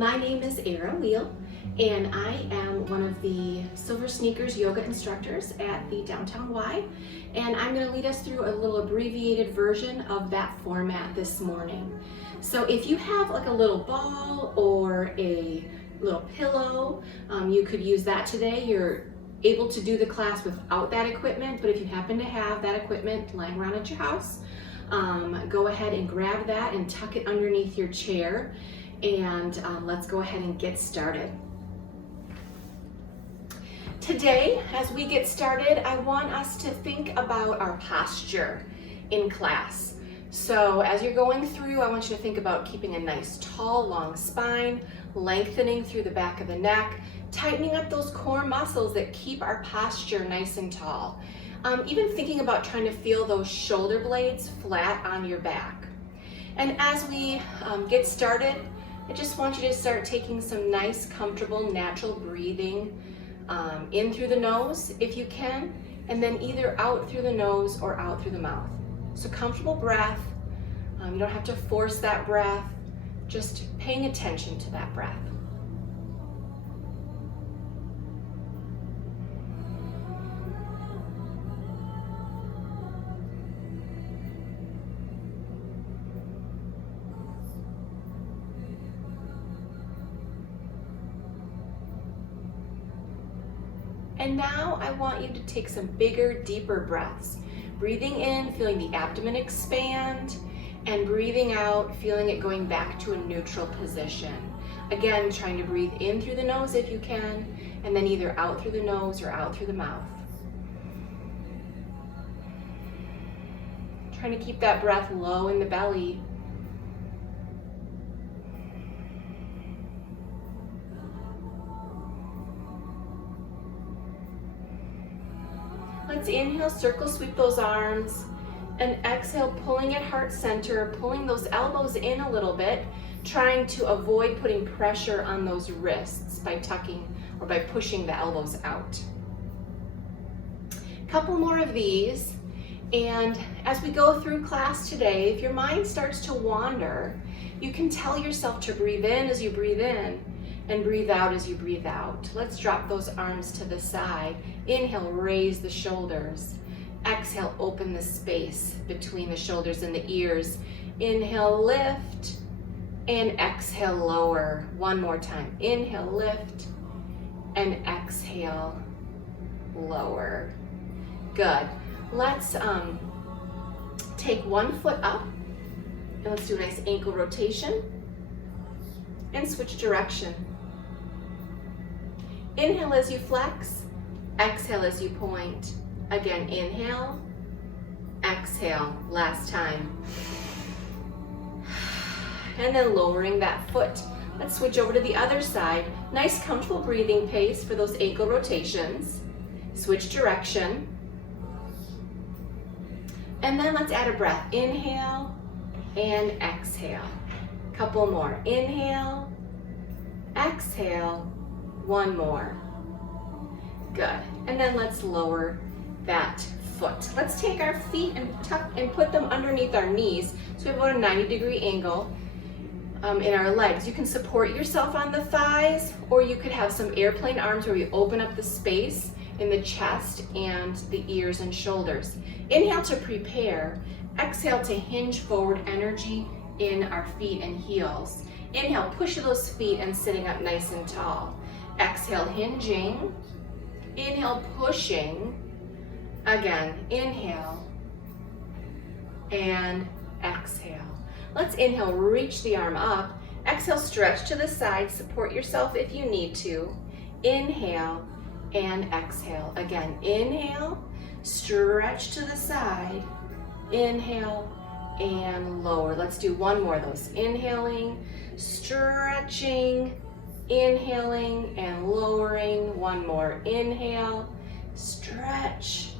My name is Errah Wheel, and I am one of the SilverSneakers Yoga instructors at the Downtown Y, and I'm going to lead us through a little abbreviated version of that format this morning. So if you have like a little ball or a little pillow, you could use that today. You're able to do the class without that equipment, but if you happen to have that equipment lying around at your house, go ahead and grab that and tuck it underneath your chair, and let's go ahead and get started. Today, as we get started, I want us to think about our posture in class. So as you're going through, I want you to think about keeping a nice tall, long spine, lengthening through the back of the neck, tightening up those core muscles that keep our posture nice and tall. Even thinking about trying to feel those shoulder blades flat on your back. And as we get started, I just want you to start taking some nice, comfortable, natural breathing in through the nose if you can, and then either out through the nose or out through the mouth. So comfortable breath. You don't have to force that breath, just paying attention to that breath. And now I want you to take some bigger, deeper breaths. Breathing in, feeling the abdomen expand, and breathing out, feeling it going back to a neutral position. Again, trying to breathe in through the nose if you can, and then either out through the nose or out through the mouth. Trying to keep that breath low in the belly. Let's inhale, circle sweep those arms, and exhale, pulling at heart center, pulling those elbows in a little bit, trying to avoid putting pressure on those wrists by tucking or by pushing the elbows out. A couple more of these, and as we go through class today, if your mind starts to wander, you can tell yourself to breathe in as you breathe in, and breathe out as you breathe out. Let's drop those arms to the side. Inhale, raise the shoulders. Exhale, open the space between the shoulders and the ears. Inhale, lift, and exhale, lower. One more time. Inhale, lift, and exhale, lower. Good. Let's take one foot up, and let's do a nice ankle rotation, and switch direction. Inhale as you flex, exhale as you point. Again, inhale, exhale, last time. And then lowering that foot. Let's switch over to the other side. Nice, comfortable breathing pace for those ankle rotations. Switch direction. And then let's add a breath. Inhale and exhale. Couple more. Inhale, exhale. One more. Good. And then let's lower that foot. Let's take our feet and tuck and put them underneath our knees. So we have about a 90-degree angle in our legs. You can support yourself on the thighs, or you could have some airplane arms where we open up the space in the chest and the ears and shoulders. Inhale to prepare. Exhale to hinge forward, energy in our feet and heels. Inhale, push those feet and sitting up nice and tall. Exhale, hinging. Inhale, pushing. Again, inhale and exhale. Let's inhale, reach the arm up. Exhale, stretch to the side. Support yourself if you need to. Inhale and exhale. Again, inhale, stretch to the side. Inhale and lower. Let's do one more of those. Inhaling, stretching, inhaling and lowering. One more. Inhale, stretch.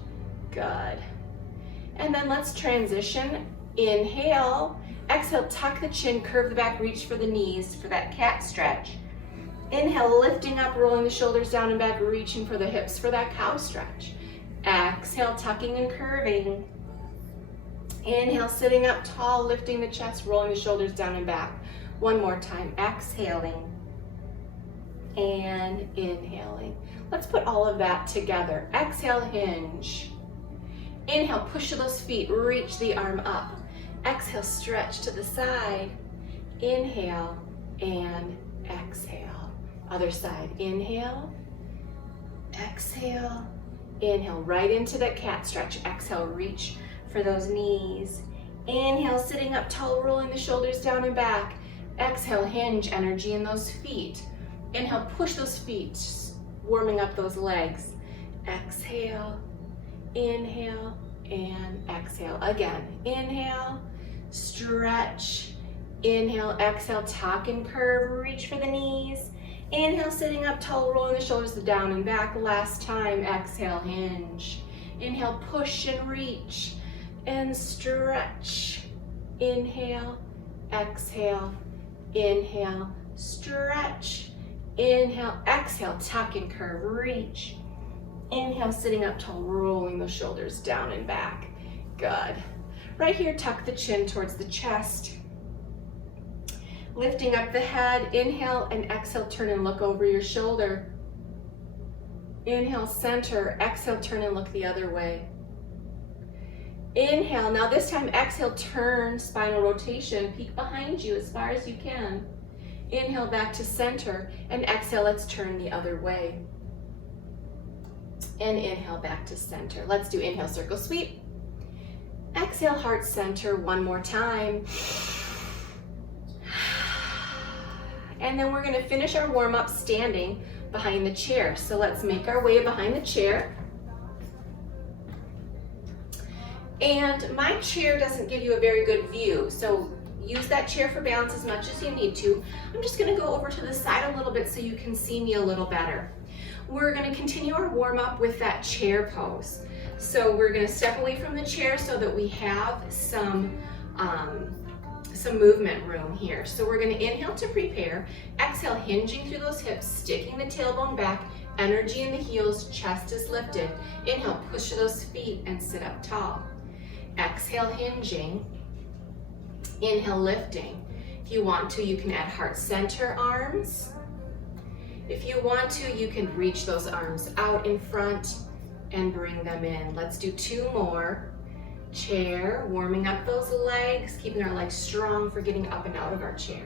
Good. And then let's transition. Inhale, exhale, tuck the chin, curve the back, reach for the knees for that cat stretch. Inhale, lifting up, rolling the shoulders down and back, reaching for the hips for that cow stretch. Exhale, tucking and curving. Inhale, sitting up tall, lifting the chest, rolling the shoulders down and back. One more time, exhaling. and inhaling. Let's put all of that together. Exhale, hinge. Inhale, push those feet, reach the arm up. Exhale, stretch to the side. Inhale and exhale. Other side, inhale, exhale, inhale, right into that cat stretch. Exhale, reach for those knees. Inhale, sitting up tall, rolling the shoulders down and back. Exhale, hinge, energy in those feet. Inhale, push those feet, warming up those legs. Exhale, inhale, and exhale. Again, inhale, stretch, inhale, exhale, tuck and curve, reach for the knees. Inhale, sitting up tall, rolling the shoulders down and back. Last time, exhale, hinge. Inhale, push and reach and stretch. Inhale, exhale, inhale, stretch. Inhale, exhale, tuck and curve, reach. Inhale, sitting up tall, rolling the shoulders down and back. Good. Right here, tuck the chin towards the chest. Lifting up the head, inhale and exhale, turn and look over your shoulder. Inhale, center, exhale, turn and look the other way. Inhale, now this time exhale, turn, spinal rotation, peek behind you as far as you can. Inhale back to center, and exhale, let's turn the other way. And inhale back to center. Let's do inhale, circle sweep. Exhale, heart center, one more time. And then we're gonna finish our warm-up standing behind the chair. So let's make our way behind the chair. And my chair doesn't give you a very good view, so use that chair for balance as much as you need to. I'm just gonna go over to the side a little bit so you can see me a little better. We're gonna continue our warm-up with that chair pose. So we're gonna step away from the chair so that we have some movement room here. So we're gonna inhale to prepare, exhale, hinging through those hips, sticking the tailbone back, energy in the heels, chest is lifted. Inhale, push those feet and sit up tall. Exhale, hinging. Inhale, lifting. If you want to, you can add heart center arms. If you want to, you can reach those arms out in front and bring them in. Let's do two more. Chair, warming up those legs, keeping our legs strong for getting up and out of our chair.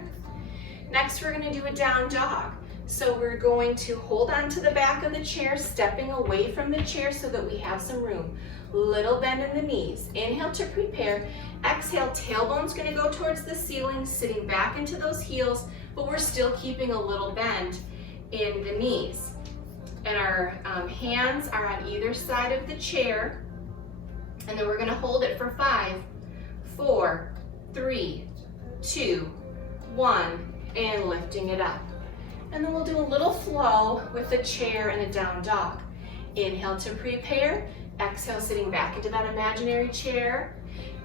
Next, we're gonna do a down dog. So we're going to hold on to the back of the chair, stepping away from the chair so that we have some room. Little bend in the knees. Inhale to prepare. Exhale, tailbone's gonna go towards the ceiling, sitting back into those heels, but we're still keeping a little bend in the knees. And our hands are on either side of the chair. And then we're gonna hold it for 5, 4, 3, 2, 1, and lifting it up. And then we'll do a little flow with the chair and a down dog. Inhale to prepare, exhale, sitting back into that imaginary chair.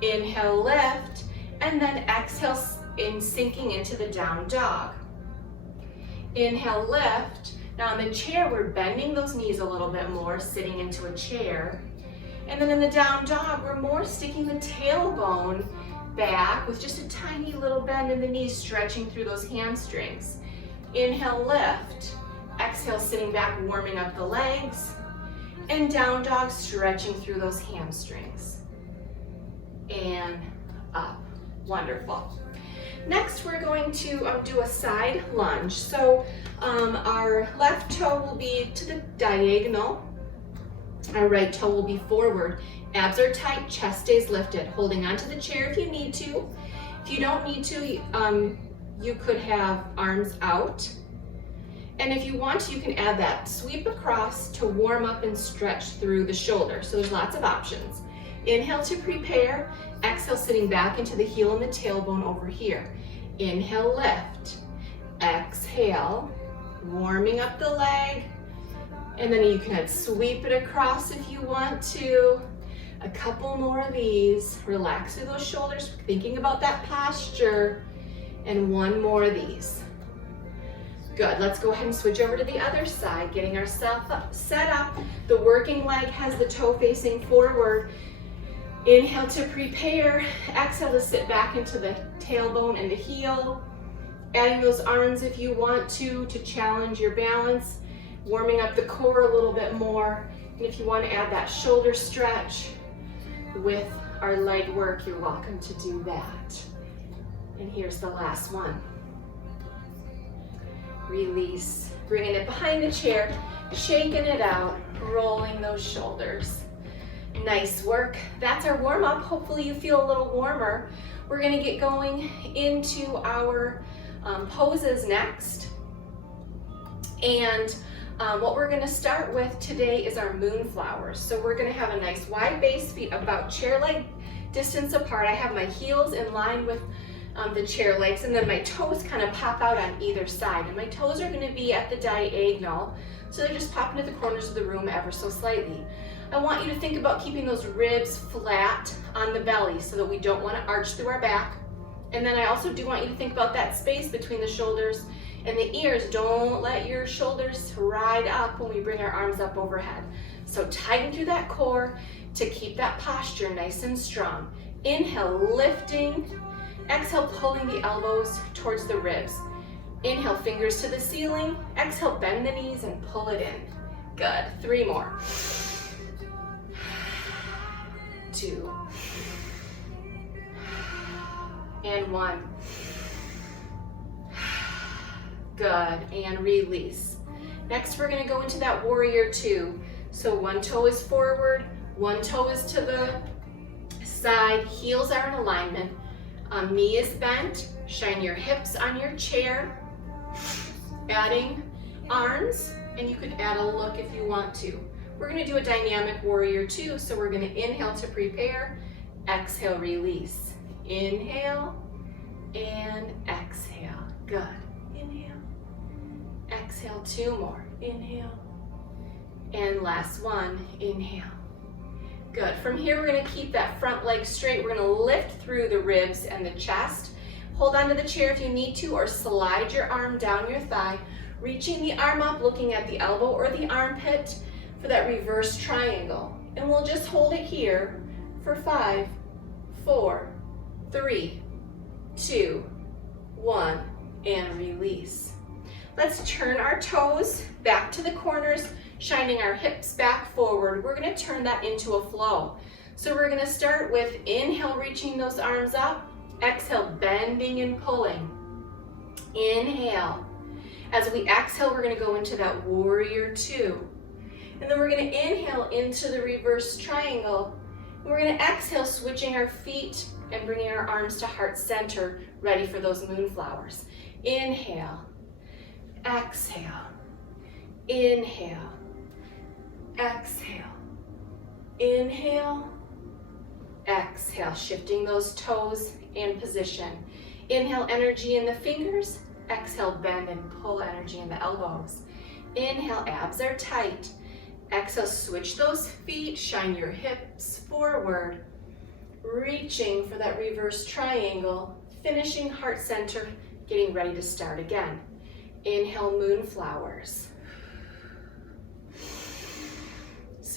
Inhale, lift, and then exhale, sinking into the down dog. Inhale, lift. Now in the chair, we're bending those knees a little bit more, sitting into a chair. And then in the down dog, we're more sticking the tailbone back with just a tiny little bend in the knees, stretching through those hamstrings. Inhale, lift. Exhale, sitting back, warming up the legs. And down dog, stretching through those hamstrings. And up. Wonderful. Next, we're going to do a side lunge. So our left toe will be to the diagonal. Our right toe will be forward. Abs are tight, chest stays lifted. Holding onto the chair if you need to. If you don't need to, you could have arms out. And if you want to, you can add that sweep across to warm up and stretch through the shoulder. So there's lots of options. Inhale to prepare. Exhale, sitting back into the heel and the tailbone over here. Inhale, lift. Exhale, warming up the leg. And then you can sweep it across if you want to. A couple more of these. Relax through those shoulders, thinking about that posture. And one more of these. Good, let's go ahead and switch over to the other side, getting ourselves set up. The working leg has the toe facing forward. Inhale to prepare. Exhale to sit back into the tailbone and the heel. Adding those arms if you want to challenge your balance, warming up the core a little bit more. And if you want to add that shoulder stretch with our leg work, you're welcome to do that. And here's the last one. Release, bringing it behind the chair, shaking it out, rolling those shoulders. Nice work. That's our warm up. Hopefully you feel a little warmer. We're gonna get going into our poses next. And what we're gonna start with today is our moonflowers. So we're gonna have a nice wide base, feet about chair leg distance apart. I have my heels in line with the chair legs, and then my toes kind of pop out on either side. And my toes are gonna be at the diagonal, so they're just popping to the corners of the room ever so slightly. I want you to think about keeping those ribs flat on the belly so that we don't want to arch through our back. And then I also do want you to think about that space between the shoulders and the ears. Don't let your shoulders ride up when we bring our arms up overhead. So tighten through that core to keep that posture nice and strong. Inhale, lifting. Exhale, pulling the elbows towards the ribs. Inhale, fingers to the ceiling. Exhale, bend the knees and pull it in. Good. 3 more. 2. And 1. Good. And release. Next, we're going to go into that warrior 2. So one toe is forward, one toe is to the side, heels are in alignment. Knee is bent, shine your hips on your chair, adding arms, and you could add a look if you want to. We're gonna do a dynamic warrior 2, so we're gonna inhale to prepare, exhale, release. Inhale, and exhale, good. Inhale, exhale, 2 more, inhale, and last one, inhale. Good. From here, we're going to keep that front leg straight. We're going to lift through the ribs and the chest. Hold onto the chair if you need to, or slide your arm down your thigh, reaching the arm up, looking at the elbow or the armpit for that reverse triangle. And we'll just hold it here for 5, 4, 3, 2, 1, and release. Let's turn our toes back to the corners, shining our hips back forward. We're gonna turn that into a flow. So we're gonna start with inhale, reaching those arms up. Exhale, bending and pulling. Inhale. As we exhale, we're gonna go into that warrior 2. And then we're gonna inhale into the reverse triangle. And we're gonna exhale, switching our feet and bringing our arms to heart center, ready for those moonflowers. Inhale, exhale, inhale, exhale, inhale, exhale, shifting those toes in position. Inhale, energy in the fingers. Exhale, bend and pull energy in the elbows. Inhale, abs are tight. Exhale, switch those feet, shine your hips forward, reaching for that reverse triangle, finishing heart center, getting ready to start again. Inhale, moonflowers.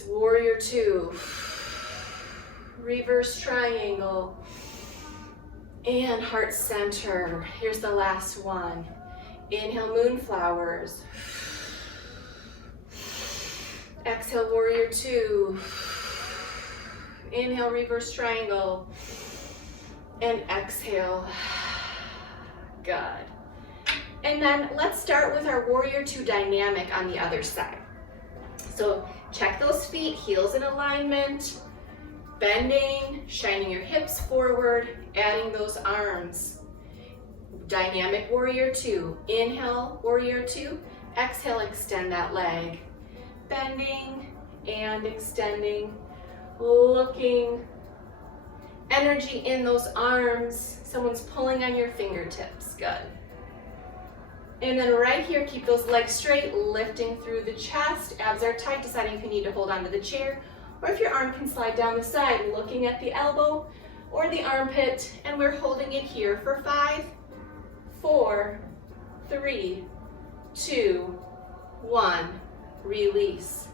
Warrior 2, reverse triangle, and heart center. Here's the last one. Inhale, moonflowers. Exhale, warrior 2. Inhale, reverse triangle, and exhale. Good. And then let's start with our warrior 2 dynamic on the other side. So check those feet, heels in alignment, bending, shining your hips forward, adding those arms. Dynamic warrior 2. Inhale, warrior 2. Exhale, extend that leg. Bending and extending, looking. Energy in those arms. Someone's pulling on your fingertips. Good. And then right here, keep those legs straight, lifting through the chest. Abs are tight, deciding if you need to hold onto the chair, or if your arm can slide down the side, looking at the elbow or the armpit, and we're holding it here for 5, 4, 3, 2, 1, release.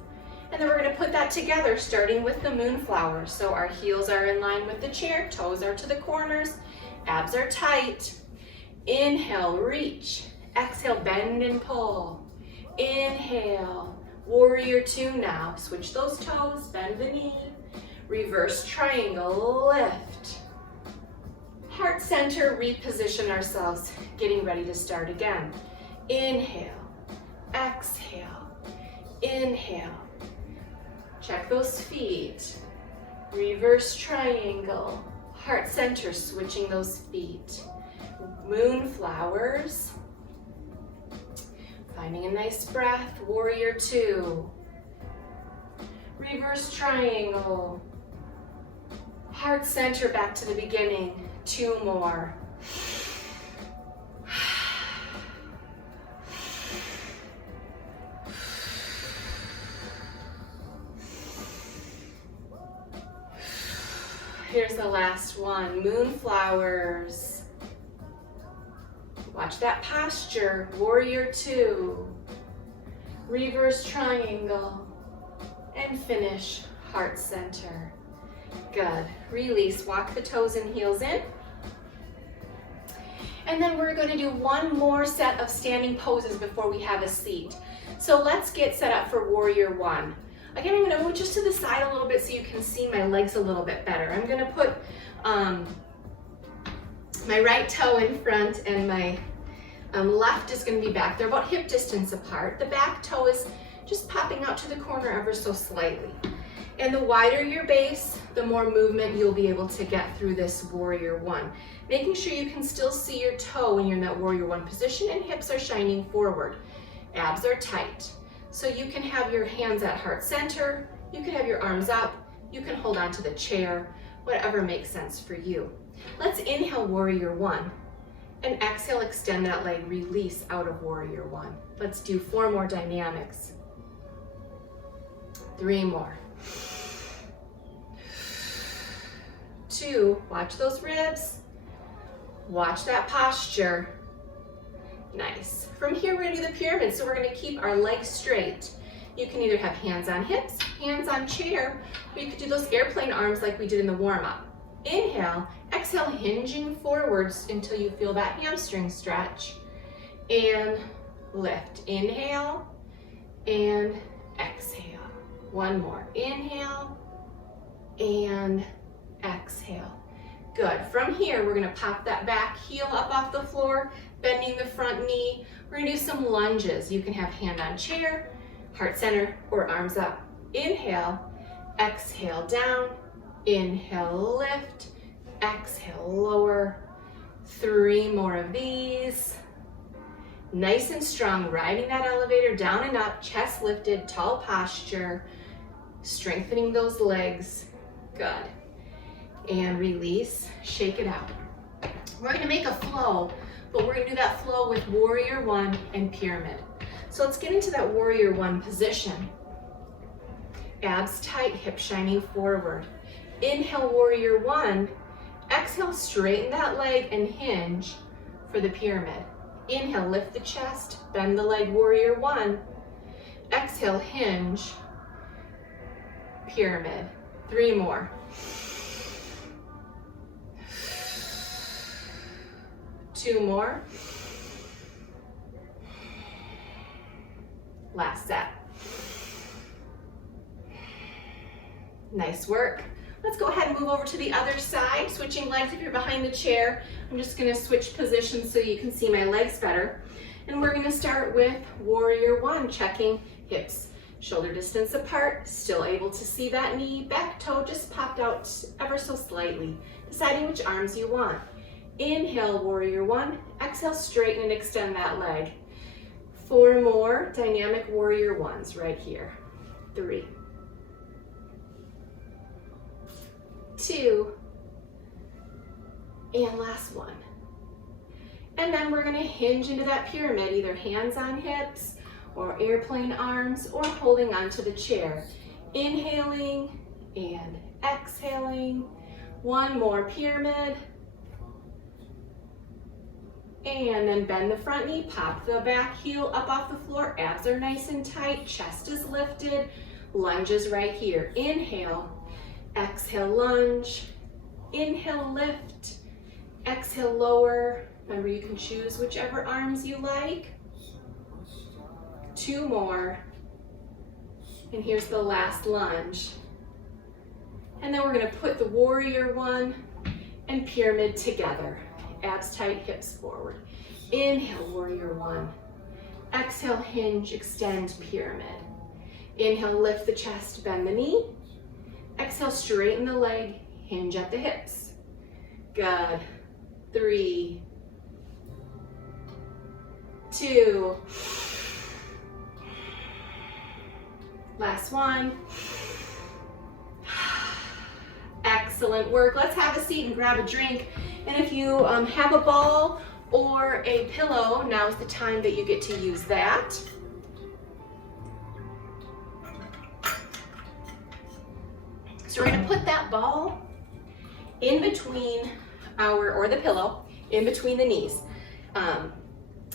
And then we're gonna put that together, starting with the moonflower. So our heels are in line with the chair, toes are to the corners, abs are tight. Inhale, reach. Exhale, bend and pull. Inhale, warrior two now. Switch those toes, bend the knee. Reverse triangle, lift. Heart center, reposition ourselves, getting ready to start again. Inhale, exhale, inhale. Check those feet. Reverse triangle, heart center, switching those feet. Moonflowers. Finding a nice breath, warrior two. Reverse triangle. Heart center, back to the beginning. Two more. Here's the last one, moonflowers. Watch that posture, warrior two. Reverse triangle, and finish heart center. Good, release, walk the toes and heels in. And then we're gonna do one more set of standing poses before we have a seat. So let's get set up for warrior one. Again, I'm gonna move just to the side a little bit so you can see my legs a little bit better. I'm gonna put my right toe in front and my left is gonna be back. They're about hip distance apart. The back toe is just popping out to the corner ever so slightly. And the wider your base, the more movement you'll be able to get through this warrior one. Making sure you can still see your toe when you're in that warrior one position and hips are shining forward. Abs are tight. So you can have your hands at heart center, you can have your arms up, you can hold on to the chair, whatever makes sense for you. Let's inhale warrior one and exhale, extend that leg, release out of warrior one. Let's do 4 more dynamics. 3 more. 2, watch those ribs, watch that posture. Nice. From here, we're gonna do the pyramid, so we're gonna keep our legs straight. You can either have hands on hips, hands on chair, or you could do those airplane arms like we did in the warm-up. Inhale, exhale, hinging forwards until you feel that hamstring stretch. And lift. Inhale and exhale. 1 more. Inhale and exhale. Good. From here, we're gonna pop that back heel up off the floor, bending the front knee. We're gonna do some lunges. You can have hand on chair, heart center, or arms up. Inhale, exhale down, inhale, lift, exhale, lower. 3 more of these. Nice and strong, riding that elevator down and up, chest lifted, tall posture, strengthening those legs. Good. And release, shake it out. We're gonna make a flow, but we're gonna do that flow with warrior one and pyramid. So let's get into that warrior one position. Abs tight, hips shining forward. Inhale, warrior one. Exhale, straighten that leg and hinge for the pyramid. Inhale, lift the chest, bend the leg, warrior one. Exhale, hinge, pyramid. 3 more. 2 more. Last set. Nice work. Let's go ahead and move over to the other side, switching legs if you're behind the chair. I'm just gonna switch positions so you can see my legs better. And we're gonna start with warrior one, checking hips, shoulder distance apart, still able to see that knee, back toe just popped out ever so slightly, deciding which arms you want. Inhale, warrior one. Exhale, straighten and extend that leg. 4 more dynamic warrior ones right here. 3, 2, and last one. And then we're gonna hinge into that pyramid, either hands on hips or airplane arms or holding onto the chair. Inhaling and exhaling. 1 more pyramid. And then bend the front knee, pop the back heel up off the floor, abs are nice and tight, chest is lifted, lunges right here. Inhale, exhale, lunge, inhale, lift, exhale, lower, Remember, you can choose whichever arms you like. 2 more. And here's the last lunge. And then we're gonna put the warrior 1 and pyramid together. Abs tight, hips forward. Inhale, warrior 1. Exhale, hinge, extend, pyramid. Inhale, lift the chest, bend the knee. Exhale, straighten the leg, hinge at the hips. Good. 3, 2. Last one. Excellent work. Let's have a seat and grab a drink. And if you have a ball or a pillow, now's the time that you get to use that. So we're going to put that ball in between or the pillow, in between the knees.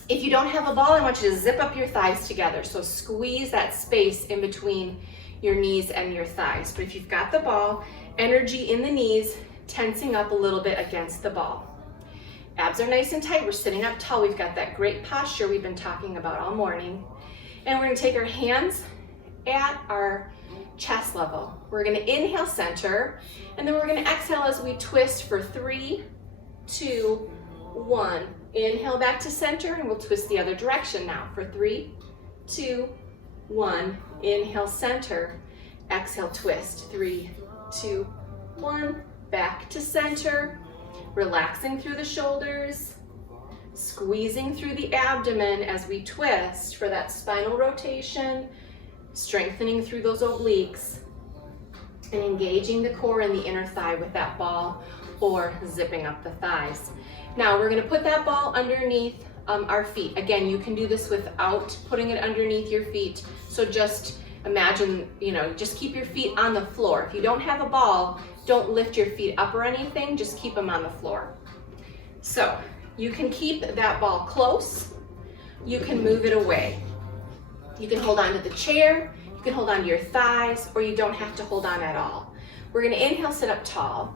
If you don't have a ball, I want you to zip up your thighs together. So squeeze that space in between your knees and your thighs. But if you've got the ball, energy in the knees, tensing up a little bit against the ball. Abs are nice and tight. We're sitting up tall. We've got that great posture we've been talking about all morning. And we're going to take our hands at our chest level. We're going to inhale, center, and then we're going to exhale as we twist for 3, 2, 1. Inhale back to center, and we'll twist the other direction now for 3, 2, 1. Inhale, center. Exhale, twist. 3, 2, 1. Back to center. Relaxing through the shoulders. Squeezing through the abdomen as we twist for that spinal rotation. Strengthening through those obliques. And engaging the core and the inner thigh with that ball or zipping up the thighs. Now we're going to put that ball underneath our feet. Again, you can do this without putting it underneath your feet. So just imagine, just keep your feet on the floor. If you don't have a ball, don't lift your feet up or anything, just keep them on the floor. So you can keep that ball close. You can move it away. You can hold on to the chair, you can hold on to your thighs, or you don't have to hold on at all. We're going to inhale, sit up tall.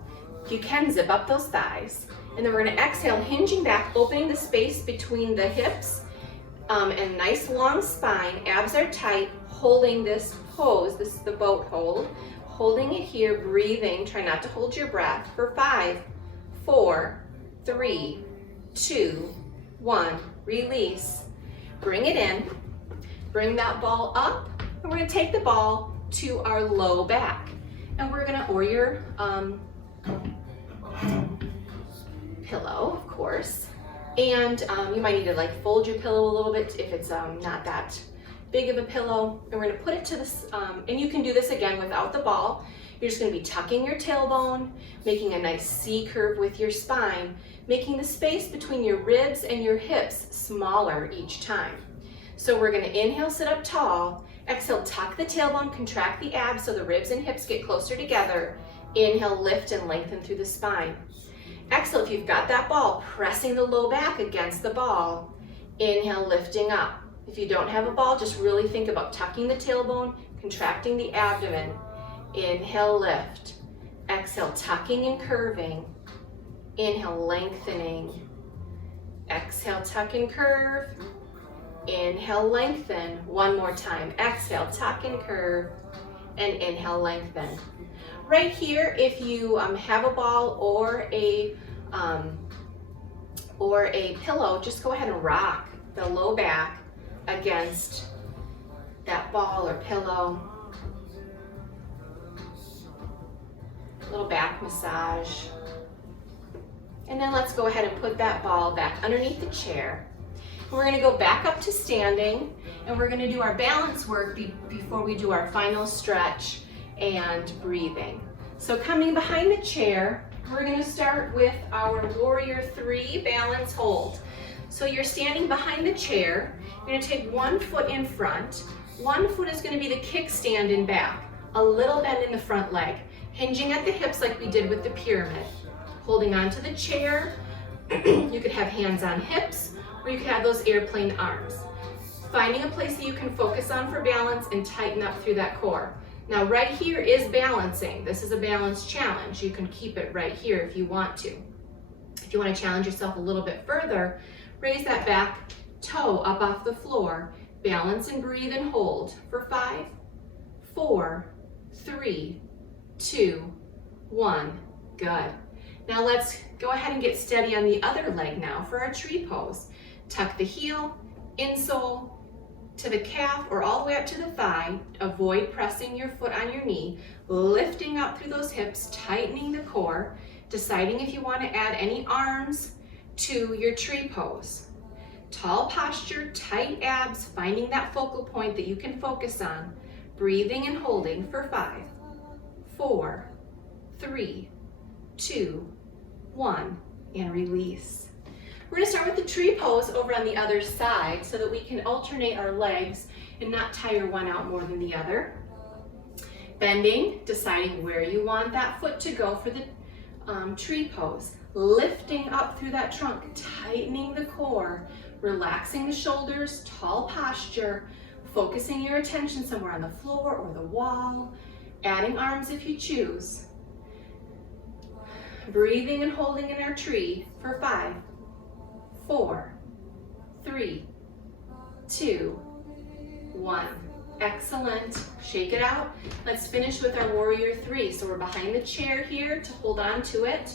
You can zip up those thighs. And then we're going to exhale, hinging back, opening the space between the hips, and nice long spine. Abs are tight, holding this pose. This is the boat hold. Holding it here, breathing. Try not to hold your breath for 5, 4, 3, 2, 1. Release. Bring it in. Bring that ball up. And we're going to take the ball to our low back. And we're going to, or your pillow, of course. And you might need to fold your pillow a little bit if it's not that big of a pillow. And we're going to put it to this, and you can do this again without the ball. You're just going to be tucking your tailbone, making a nice C curve with your spine, making the space between your ribs and your hips smaller each time. So we're going to inhale, sit up tall. Exhale, tuck the tailbone, contract the abs so the ribs and hips get closer together. Inhale, lift and lengthen through the spine. Exhale, if you've got that ball, pressing the low back against the ball. Inhale, lifting up. If you don't have a ball, just really think about tucking the tailbone, contracting the abdomen. Inhale, lift. Exhale, tucking and curving. Inhale, lengthening. Exhale, tuck and curve. Inhale, lengthen. One more time. Exhale, tuck and curve. And inhale, lengthen. Right here, if you have a ball or a pillow, just go ahead and rock the low back against that ball or pillow. A little back massage. And then let's go ahead and put that ball back underneath the chair. We're going to go back up to standing, and we're going to do our balance work before we do our final stretch and breathing. So coming behind the chair, we're going to start with our warrior 3 balance hold. So you're standing behind the chair. You're going to take one foot in front. One foot is going to be the kickstand in back. A little bend in the front leg. Hinging at the hips like we did with the pyramid. Holding onto the chair. You could have hands on hips, or you could have those airplane arms. Finding a place that you can focus on for balance and tighten up through that core. Now right here is balancing. This is a balance challenge. You can keep it right here if you want to. If you want to challenge yourself a little bit further, raise that back toe up off the floor. Balance and breathe and hold for 5, 4, 3, 2, 1. Good. Now let's go ahead and get steady on the other leg now for our tree pose. Tuck the heel, insole to the calf or all the way up to the thigh. Avoid pressing your foot on your knee. Lifting up through those hips, tightening the core. Deciding if you want to add any arms to your tree pose. Tall posture, tight abs, finding that focal point that you can focus on. Breathing and holding for 5, 4, 3, 2, 1, and release. We're gonna start with the tree pose over on the other side so that we can alternate our legs and not tire one out more than the other. Bending, deciding where you want that foot to go for the tree pose. Lifting up through that trunk, tightening the core, relaxing the shoulders, tall posture, focusing your attention somewhere on the floor or the wall, adding arms if you choose. Breathing and holding in our tree for 5, 4, 3, 2, 1. Excellent. Shake it out. Let's finish with our warrior 3. So we're behind the chair here to hold on to it.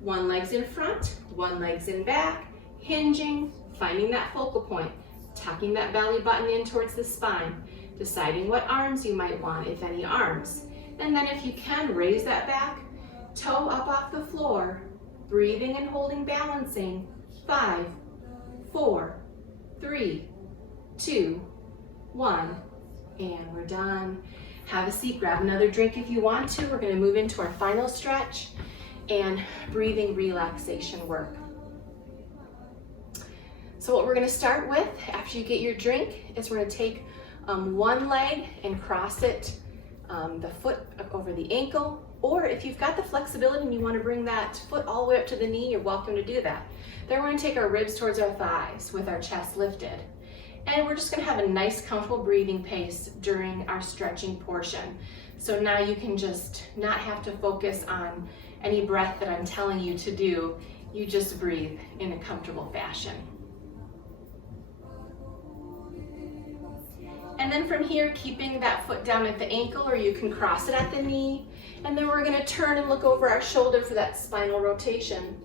One leg's in front, one leg's in back, hinging, finding that focal point, tucking that belly button in towards the spine, deciding what arms you might want, if any arms. And then if you can, raise that back, toe up off the floor, breathing and holding, balancing. 5, 4, 3, 2, 1, and we're done. Have a seat, grab another drink if you want to. We're gonna move into our final stretch and breathing relaxation work. So what we're gonna start with after you get your drink is we're gonna take one leg and cross it, the foot over the ankle, or if you've got the flexibility and you wanna bring that foot all the way up to the knee, you're welcome to do that. Then we're gonna take our ribs towards our thighs with our chest lifted. And we're just gonna have a nice, comfortable breathing pace during our stretching portion. So now you can just not have to focus on any breath that I'm telling you to do. You just breathe in a comfortable fashion. And then from here, keeping that foot down at the ankle, or you can cross it at the knee. And then we're gonna turn and look over our shoulder for that spinal rotation.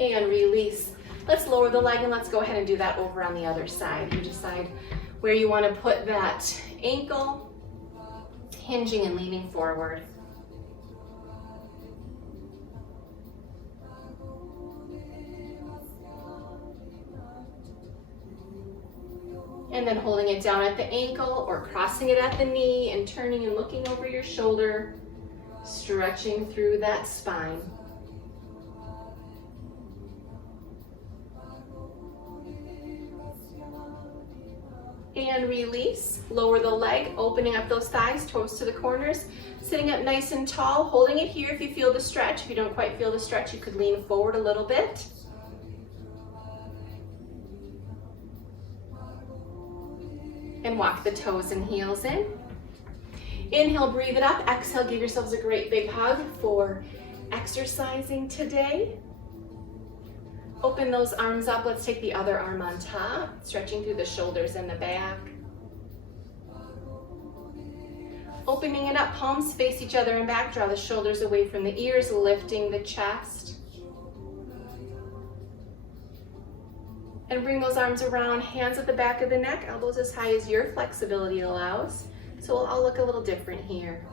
And release. Let's lower the leg and let's go ahead and do that over on the other side. You decide where you want to put that ankle, hinging and leaning forward. And then holding it down at the ankle or crossing it at the knee and turning and looking over your shoulder, stretching through that spine. And release. Lower the leg, opening up those thighs, toes to the corners, sitting up nice and tall, holding it here if you feel the stretch. If you don't quite feel the stretch, you could lean forward a little bit. And walk the toes and heels in. Inhale, breathe it up. Exhale, give yourselves a great big hug for exercising today. Open those arms up. Let's take the other arm on top, stretching through the shoulders and the back. Opening it up, palms face each other and back. Draw the shoulders away from the ears, lifting the chest. And bring those arms around, hands at the back of the neck, elbows as high as your flexibility allows. So we'll all look a little different here.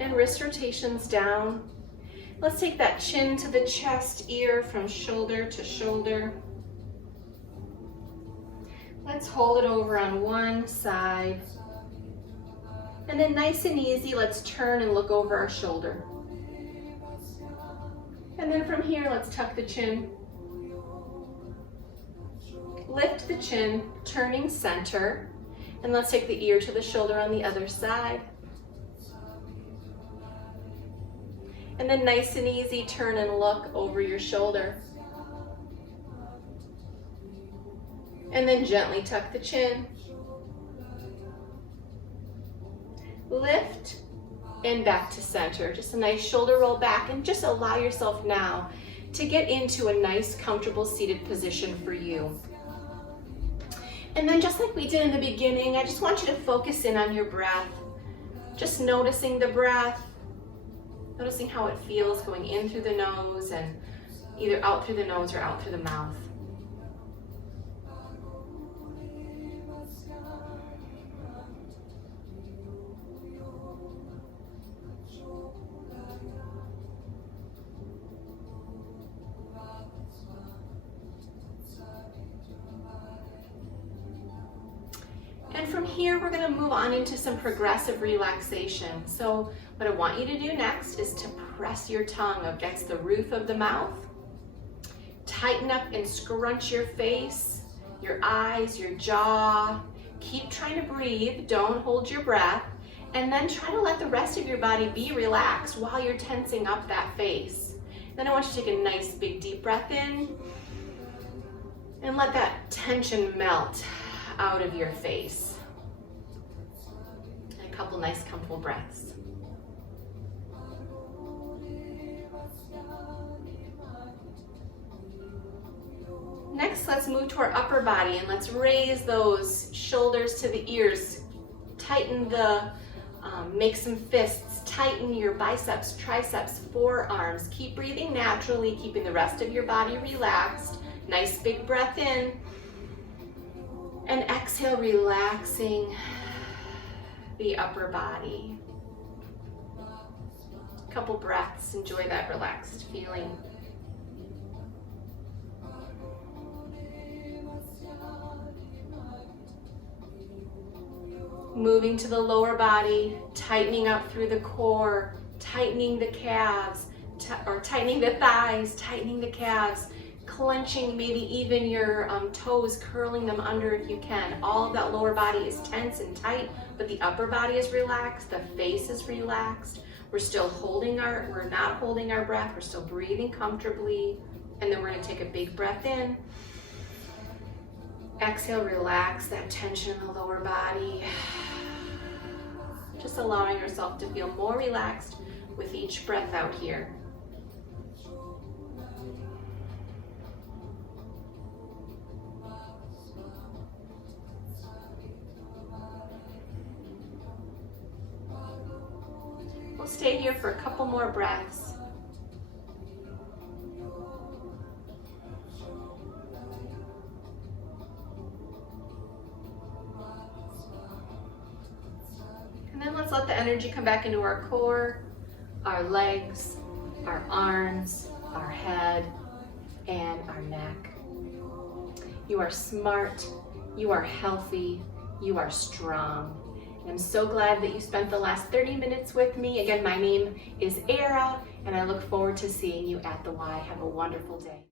And wrist rotations down. Let's take that chin to the chest, ear from shoulder to shoulder. Let's hold it over on one side. And then nice and easy, let's turn and look over our shoulder. And then from here, let's tuck the chin. Lift the chin, turning center. And let's take the ear to the shoulder on the other side. And then nice and easy, turn and look over your shoulder. And then gently tuck the chin. Lift and back to center. Just a nice shoulder roll back, and just allow yourself now to get into a nice, comfortable seated position for you. And then just like we did in the beginning, I just want you to focus in on your breath. Just noticing the breath, noticing how it feels going in through the nose and either out through the nose or out through the mouth. And from here, we're going to move on into some progressive relaxation. So what I want you to do next is to press your tongue against the roof of the mouth. Tighten up and scrunch your face, your eyes, your jaw. Keep trying to breathe. Don't hold your breath. And then try to let the rest of your body be relaxed while you're tensing up that face. Then I want you to take a nice big deep breath in and let that tension melt out of your face. And a couple nice comfortable breaths. Next, let's move to our upper body and let's raise those shoulders to the ears. Tighten make some fists. Tighten your biceps, triceps, forearms. Keep breathing naturally, keeping the rest of your body relaxed. Nice big breath in. And exhale, relaxing the upper body. Couple breaths, enjoy that relaxed feeling. Moving to the lower body, tightening up through the core, tightening the calves, or tightening the thighs, tightening the calves, clenching maybe even your toes, curling them under if you can. All of that lower body is tense and tight, but the upper body is relaxed, the face is relaxed. We're not holding our breath, we're still breathing comfortably. And then we're gonna take a big breath in. Exhale, relax that tension in the lower body. Just allowing yourself to feel more relaxed with each breath out here. We'll stay here for a couple more breaths. And then let's let the energy come back into our core, our legs, our arms, our head, and our neck. You are smart, you are healthy, you are strong. And I'm so glad that you spent the last 30 minutes with me. Again, my name is Errah, and I look forward to seeing you at the Y. Have a wonderful day.